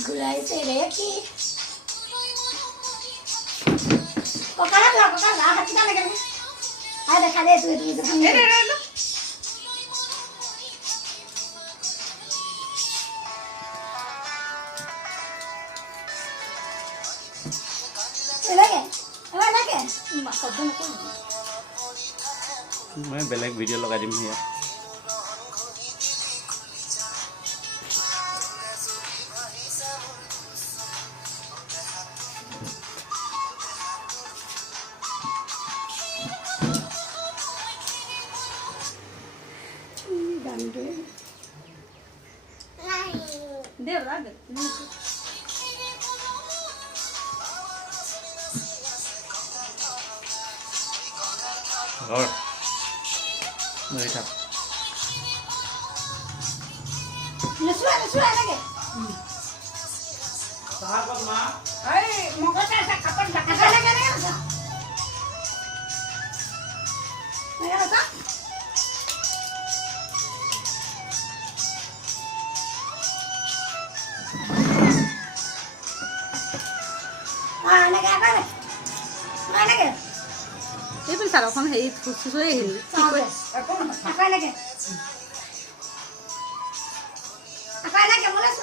ঘূৰাইছে ৰে কি ককালত লা হাতটা লাগে আই দেখা দে তুই मैं बेलेग वीडियो लगा दिम हिया और नहीं था नसुआ लगे साहब मां अरे मगज ऐसा खपन ढका लगे नहीं होता नहीं होता लगे लगे এই পিন সার এখন হেই ফুসফুস হয়ে গেল আকাই লাগে বলেছ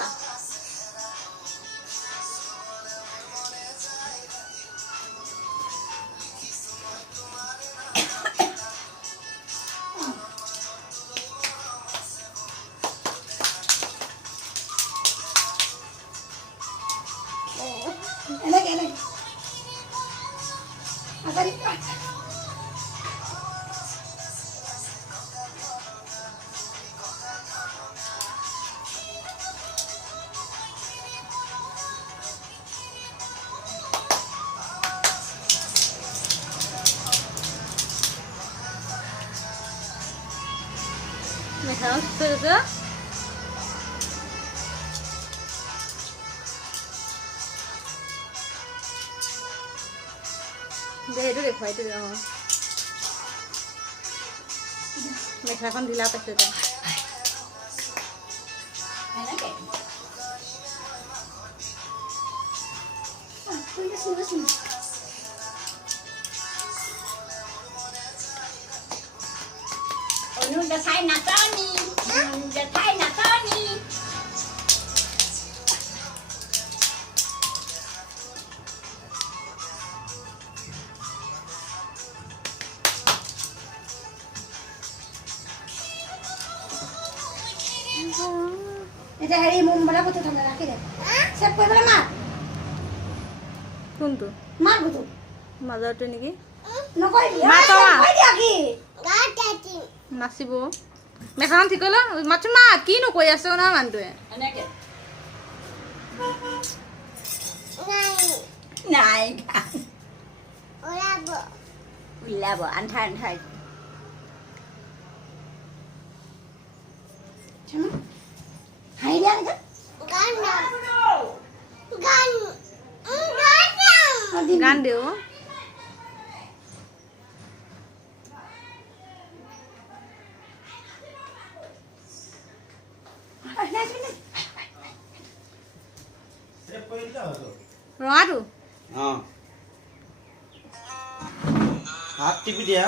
এনেকে আকাই মেখানো শুকিয়ে গেছে এইটো দেখুৱাই এইটো মেখেলাখন ঢিলা পাইছে এতিয়া Jethai Natani. Jethai Natani. এটা হেৰি মুম্বলা কত ঠান্ডা ৰাখি দে সব কই বলে মা কোনটো মা গুতো মাজৰটো নেকি নকইবি মা তৱা কই দিয়া কি গাটাটি নাচিব মেখান ঠিক হলো মাছ মা কি ন কই আছে না মানটোৱে এনেকে নাই ওলাব আন্ধাৰ আন্ধাৰ হাই দিয়া গান দিও ৰঙাটো हां हाथ टिपि दिया